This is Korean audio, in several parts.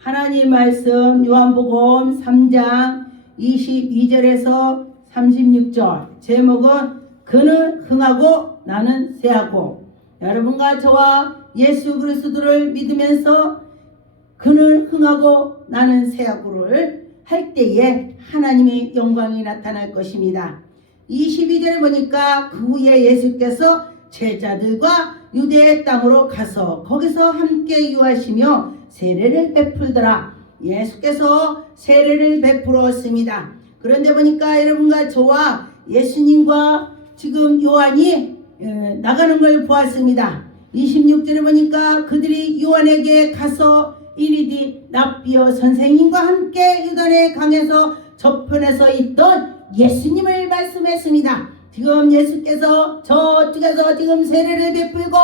하나님 말씀 요한복음 3장 22절에서 36절 제목은 그는 흥하고 나는 쇠하고. 여러분과 저와 예수 그리스도를 믿으면서 그는 흥하고 나는 쇠하고를 할 때에 하나님의 영광이 나타날 것입니다. 22절에 보니까 그 후에 예수께서 제자들과 유대 땅으로 가서 거기서 함께 유하시며 세례를 베풀더라. 예수께서 세례를 베풀었습니다. 그런데 보니까 여러분과 저와 예수님과 지금 요한이 나가는 걸 보았습니다. 26절에 보니까 그들이 요한에게 가서 이르되 납비어 선생님과 함께 유단의 강에서 저편에서 있던 예수님을 말씀했습니다. 지금 예수께서 저쪽에서 지금 세례를 베풀고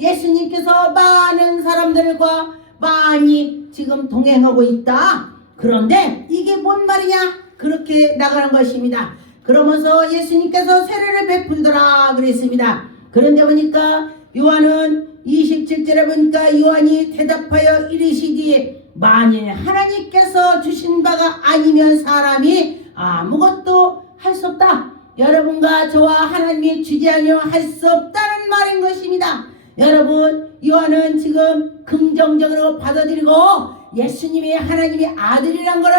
예수님께서 많은 사람들과 많이 지금 동행하고 있다. 그런데 이게 뭔 말이냐? 그렇게 나가는 것입니다. 그러면서 예수님께서 세례를 베풀더라 그랬습니다. 그런데 보니까 요한은 27절에 보니까 요한이 대답하여 이르시되 만일 하나님께서 주신 바가 아니면 사람이 아무것도 할 수 없다. 여러분과 저와 하나님이 주지 아니하여 할 수 없다는 말인 것입니다. 여러분, 요한은 지금 긍정적으로 받아들이고 예수님이 하나님의 아들이란 것을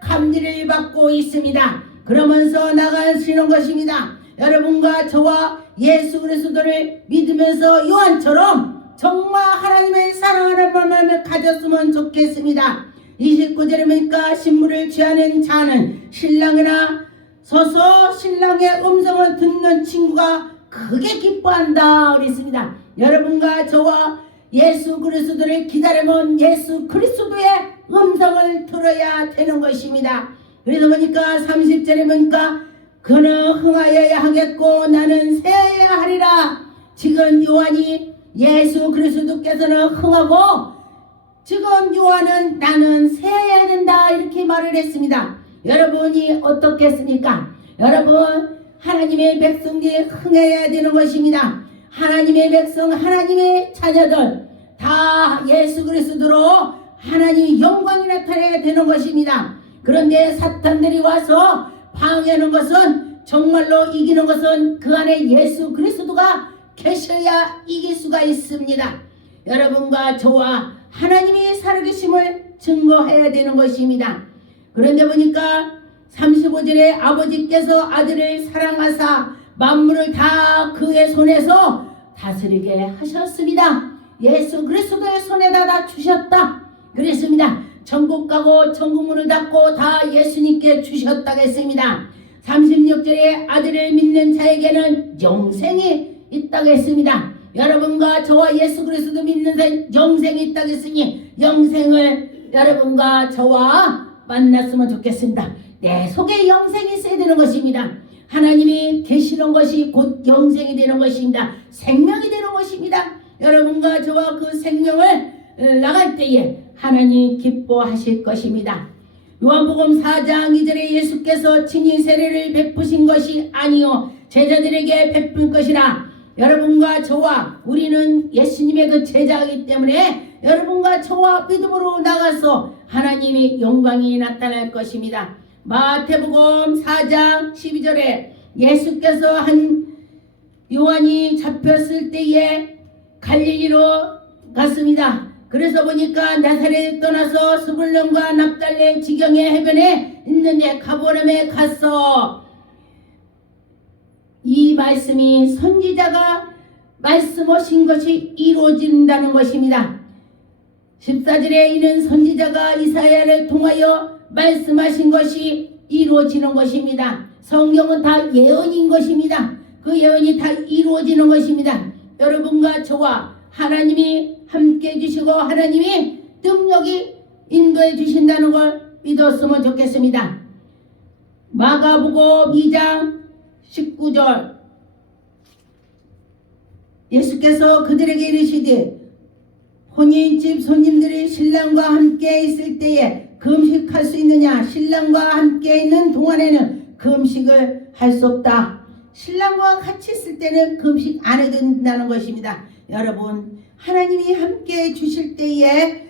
감지를 받고 있습니다. 그러면서 나가시는 것입니다. 여러분과 저와 예수 그리스도를 믿으면서 요한처럼 정말 하나님의 사랑하는 마음을 가졌으면 좋겠습니다. 29절에 보니까 신부를 취하는 자는 신랑이나 서서 신랑의 음성을 듣는 친구가 크게 기뻐한다 그랬습니다. 여러분과 저와 예수 그리스도를 기다리면 예수 그리스도의 음성을 들어야 되는 것입니다. 그래서 보니까 30절에 보니까 그는 흥하여야 하겠고 나는 쇠하여야 하리라. 지금 요한이 예수 그리스도께서는 흥하고 지금 요한은 나는 쇠해야 된다 이렇게 말을 했습니다. 여러분이 어떻겠습니까? 여러분, 하나님의 백성들이 흥해야 되는 것입니다. 하나님의 백성, 하나님의 자녀들 다 예수 그리스도로 하나님의 영광이 나타나야 되는 것입니다. 그런데 사탄들이 와서 방해하는 것은 정말로 이기는 것은 그 안에 예수 그리스도가 계셔야 이길 수가 있습니다. 여러분과 저와 하나님이 살아계심을 증거해야 되는 것입니다. 그런데 보니까 35절에 아버지께서 아들을 사랑하사 만물을 다 그의 손에서 다스리게 하셨습니다. 예수 그리스도의 손에다 다 주셨다 그랬습니다. 천국 가고 천국 문을 닫고 다 예수님께 주셨다고 했습니다. 36절에 아들을 믿는 자에게는 영생이 있다고 했습니다. 여러분과 저와 예수 그리스도 믿는 자 영생이 있다고 했으니 영생을 여러분과 저와 만났으면 좋겠습니다. 내 속에 영생이 있어야 되는 것입니다. 하나님이 계시는 것이 곧 영생이 되는 것입니다. 생명이 되는 것입니다. 여러분과 저와 그 생명을 나갈 때에 하나님 기뻐하실 것입니다. 요한복음 4장 2절에 예수께서 친히 세례를 베푸신 것이 아니요 제자들에게 베푼 것이라. 여러분과 저와 우리는 예수님의 그 제자이기 때문에 여러분과 저와 믿음으로 나가서 하나님의 영광이 나타날 것입니다. 마태복음 4장 12절에 예수께서 요한이 잡혔을 때에 갈릴리로 갔습니다. 그래서 보니까 나사렛 떠나서 스불론과 납달리 지경의 해변에 있는데 가버나움에 갔어. 이 말씀이 선지자가 말씀하신 것이 이루어진다는 것입니다. 14절에 이는 선지자가 이사야를 통하여 말씀하신 것이 이루어지는 것입니다. 성경은 다 예언인 것입니다. 그 예언이 다 이루어지는 것입니다. 여러분과 저와 하나님이 함께 해주시고 하나님이 능력이 인도해 주신다는 걸 믿었으면 좋겠습니다. 마가복음 2장 19절 예수께서 그들에게 이르시되 혼인집 손님들이 신랑과 함께 있을 때에 금식할 수 있느냐? 신랑과 함께 있는 동안에는 금식을 할 수 없다. 신랑과 같이 있을 때는 금식 안 해도 된다는 것입니다. 여러분, 하나님이 함께 주실 때에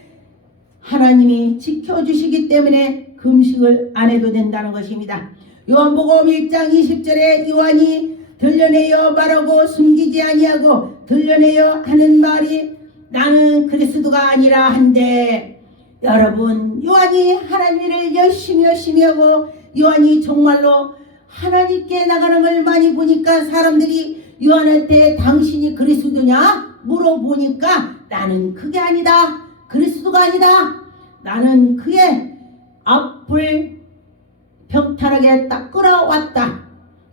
하나님이 지켜주시기 때문에 금식을 안 해도 된다는 것입니다. 요한복음 1장 20절에 요한이 들려내어 말하고 숨기지 아니하고 들려내어 하는 말이 나는 그리스도가 아니라 한데, 여러분, 요한이 하나님을 열심히 하고 요한이 정말로 하나님께 나가는 걸 많이 보니까 사람들이 요한한테 당신이 그리스도냐 물어보니까 나는 그게 아니다, 그리스도가 아니다, 나는 그의 앞을 평탄하게 딱 끌어왔다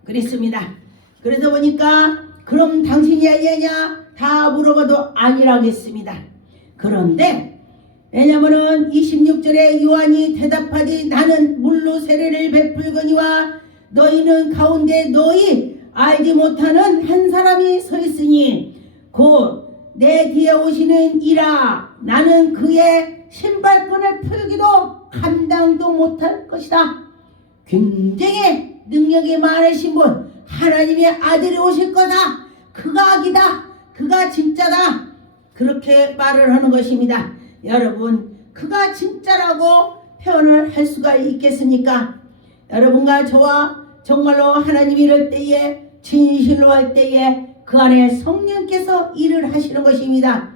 그랬습니다. 그래서 보니까 그럼 당신이 아니냐 다 물어봐도 아니라겠습니다. 그런데 왜냐면은 26절에 요한이 대답하지 나는 물로 세례를 베풀거니와 너희는 가운데 너희 알지 못하는 한 사람이 서 있으니 곧 내 뒤에 오시는 이라 나는 그의 신발끈을 풀기도 감당도 못할 것이다. 굉장히 능력이 많으신 분, 하나님의 아들이 오실 거다, 그가 악이다, 그가 진짜다, 그렇게 말을 하는 것입니다. 여러분, 그가 진짜라고 표현을 할 수가 있겠습니까? 여러분과 저와 정말로 하나님이 이럴 때에 진실로 할 때에 그 안에 성령께서 일을 하시는 것입니다.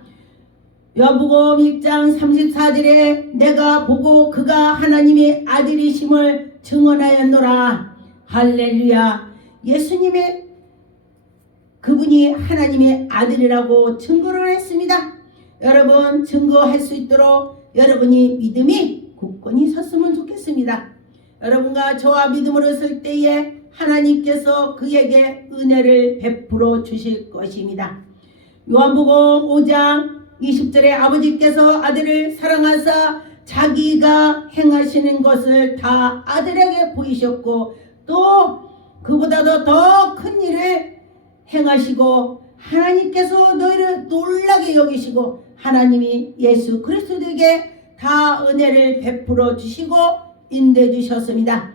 요한복음 1장 34절에 내가 보고 그가 하나님의 아들이심을 증언하였노라. 할렐루야. 예수님의 그분이 하나님의 아들이라고 증거를 했습니다. 여러분, 증거할 수 있도록 여러분이 믿음이 굳건히 섰으면 좋겠습니다. 여러분과 저와 믿음으로 설 때에 하나님께서 그에게 은혜를 베풀어 주실 것입니다. 요한복음 5장 20절에 아버지께서 아들을 사랑하사 자기가 행하시는 것을 다 아들에게 보이셨고 또 그보다도 더 큰 일을 행하시고 하나님께서 너희를 놀라게 여기시고 하나님이 예수 그리스도에게 다 은혜를 베풀어 주시고 인도해 주셨습니다.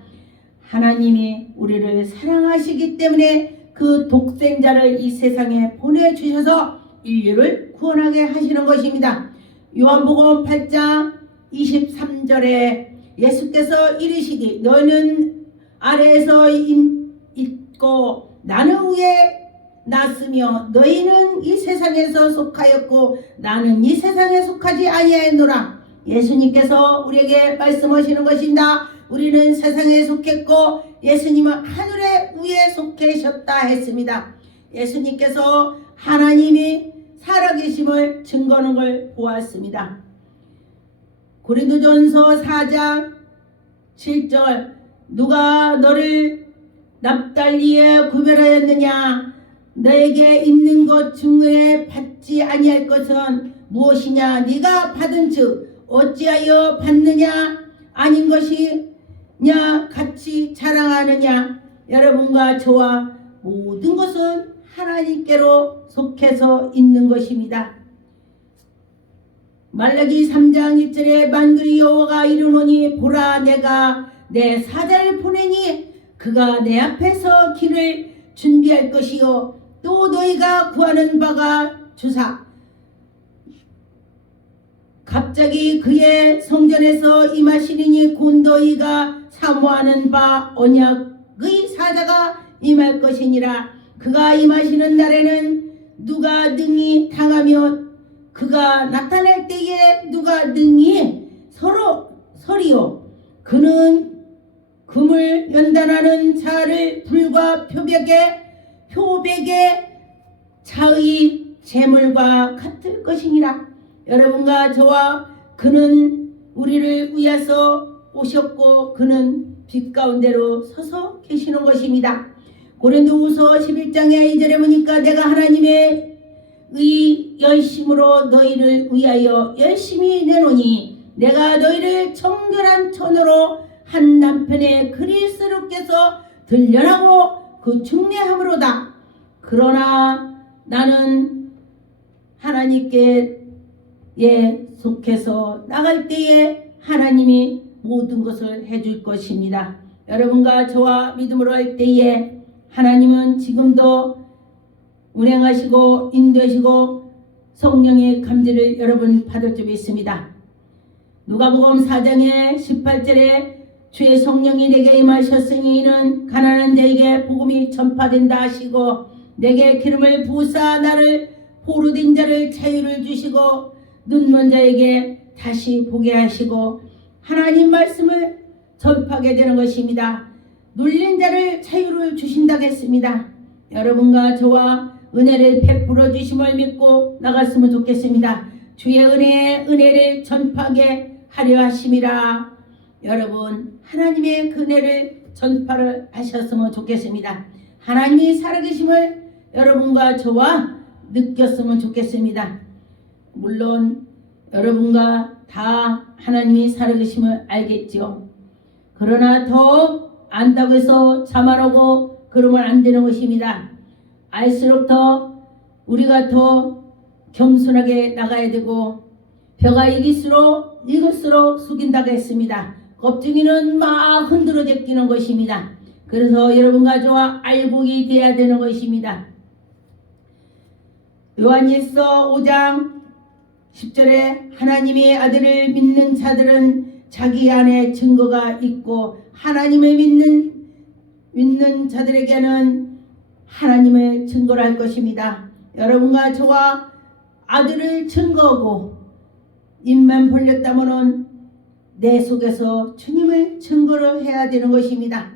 하나님이 우리를 사랑하시기 때문에 그 독생자를 이 세상에 보내주셔서 인류를 구원하게 하시는 것입니다. 요한복음 8장 23절에 예수께서 이르시되 너희는 아래에서 있고 나는 위에 났으며 너희는 이 세상에서 속하였고 나는 이 세상에 속하지 아니하였노라. 예수님께서 우리에게 말씀하시는 것입니다. 우리는 세상에 속했고 예수님은 하늘의 위에 속해셨다 했습니다. 예수님께서 하나님이 살아계심을 증거하는 걸 보았습니다. 고린도전서 4장 7절 누가 너를 납달리에 구별하였느냐 너에게 있는 것 중에 받지 아니할 것은 무엇이냐 네가 받은 즉 어찌하여 받느냐 아닌 것이냐 같이 자랑하느냐. 여러분과 저와 모든 것은 하나님께로 속해서 있는 것입니다. 말라기 3장 1절에 만군의 여호와가 이르노니 보라 내가 내 사자를 보내니 그가 내 앞에서 길을 준비할 것이요 또 너희가 구하는 바가 주사 갑자기 그의 성전에서 임하시리니 곧 너희가 사모하는 바 언약의 사자가 임할 것이니라. 그가 임하시는 날에는 누가 능히 당하며 그가 나타날 때에 누가 능히 서리요 그는 금을 연단하는 자를 불과 표백에 자의 재물과 같을 것이니라. 여러분과 저와 그는 우리를 위해서 오셨고 그는 빛 가운데로 서서 계시는 것입니다. 고린도후서 11장의 2절에 보니까 내가 하나님의 의 열심으로 너희를 위하여 열심히 내노니 내가 너희를 정결한 천으로 한 남편의 그리스도께서 들려나고 그 중례함으로다. 그러나 나는 하나님께 속해서 나갈 때에 하나님이 모든 것을 해줄 것입니다. 여러분과 저와 믿음으로 할 때에 하나님은 지금도 운행하시고 인도하시고 성령의 감지를 여러분 받을 줄 믿습니다. 누가복음 4장의 18절에 주의 성령이 내게 임하셨으니 이는 가난한 자에게 복음이 전파된다 하시고 내게 기름을 부으사 나를 포로된 자를 자유를 주시고 눈먼 자에게 다시 보게 하시고 하나님 말씀을 전파하게 되는 것입니다. 눌린 자를 자유를 주신다고 했습니다. 여러분과 저와 은혜를 베풀어 주심을 믿고 나갔으면 좋겠습니다. 주의 은혜를 전파하게 하려 하심이라. 여러분 하나님의 그 은혜를 전파를 하셨으면 좋겠습니다. 하나님이 살아계심을 여러분과 저와 느꼈으면 좋겠습니다. 물론 여러분과 다 하나님이 살아계심을 알겠죠. 그러나 더 안다고 해서 자만하고 그러면 안 되는 것입니다. 알수록 더 우리가 더 겸손하게 나가야 되고 벼가 익을수록 숙인다고 했습니다. 겁쟁이는 막 흔들어 제끼는 것입니다. 그래서 여러분과 저와 알곡이 되어야 되는 것입니다. 요한일서 5장 10절에 하나님의 아들을 믿는 자들은 자기 안에 증거가 있고 하나님을 믿는 자들에게는 하나님을 증거로 할 것입니다. 여러분과 저와 아들을 증거하고 입만 벌렸다면은 내 속에서 주님을 증거로 해야 되는 것입니다.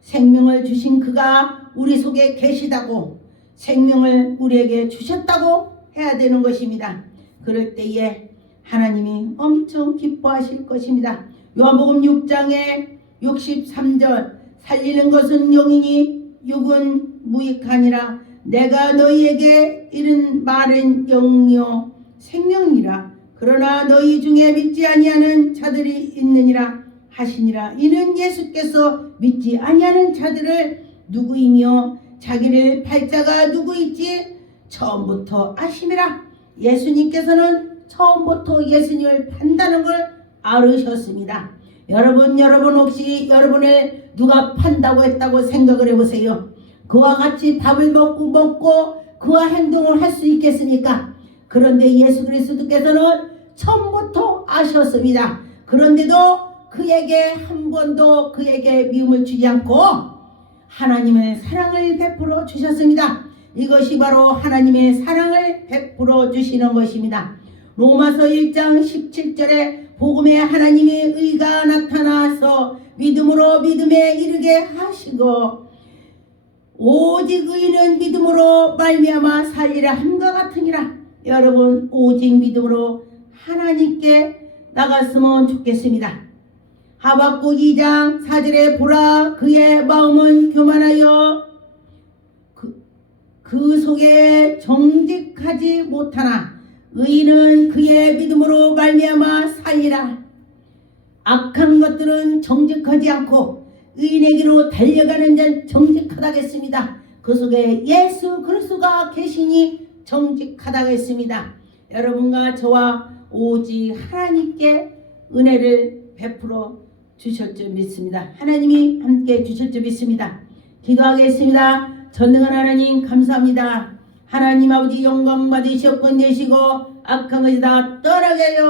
생명을 주신 그가 우리 속에 계시다고 생명을 우리에게 주셨다고 해야 되는 것입니다. 그럴 때에 하나님이 엄청 기뻐하실 것입니다. 요한복음 6장에 63절 살리는 것은 영이니 육은 무익하니라. 내가 너희에게 이른 말은 영이요 생명이라. 그러나 너희 중에 믿지 아니하는 자들이 있느니라 하시니라. 이는 예수께서 믿지 아니하는 자들을 누구이며 자기를 팔자가 누구일지 처음부터 아심이라. 예수님께서는 처음부터 예수님을 판다는 걸 알으셨습니다. 여러분 혹시 여러분을 누가 판다고 했다고 생각을 해보세요. 그와 같이 밥을 먹고 그와 행동을 할 수 있겠습니까? 그런데 예수 그리스도께서는 처음부터 아셨습니다. 그런데도 그에게 한 번도 그에게 미움을 주지 않고 하나님의 사랑을 베풀어 주셨습니다. 이것이 바로 하나님의 사랑을 베풀어 주시는 것입니다. 로마서 1장 17절에 복음에 하나님의 의가 나타나서 믿음으로 믿음에 이르게 하시고 오직 의인은 믿음으로 말미암아 살리라 함과 같으니라. 여러분 오직 믿음으로 하나님께 나갔으면 좋겠습니다. 하박국 2장 4절에 보라 그의 마음은 교만하여 그 속에 정직하지 못하나 의인은 그의 믿음으로 말미암아 살리라. 악한 것들은 정직하지 않고 의인에게로 달려가는 자는 정직하다겠습니다. 그 속에 예수 그리스도가 계시니 정직하다겠습니다. 여러분과 저와 오직 하나님께 은혜를 베풀어 주실 줄 믿습니다. 하나님이 함께 주실 줄 믿습니다. 기도하겠습니다. 전능한 하나님 감사합니다. 하나님 아버지 영광 받으시옵고 내시고 악한 것이 다 떠나게 하여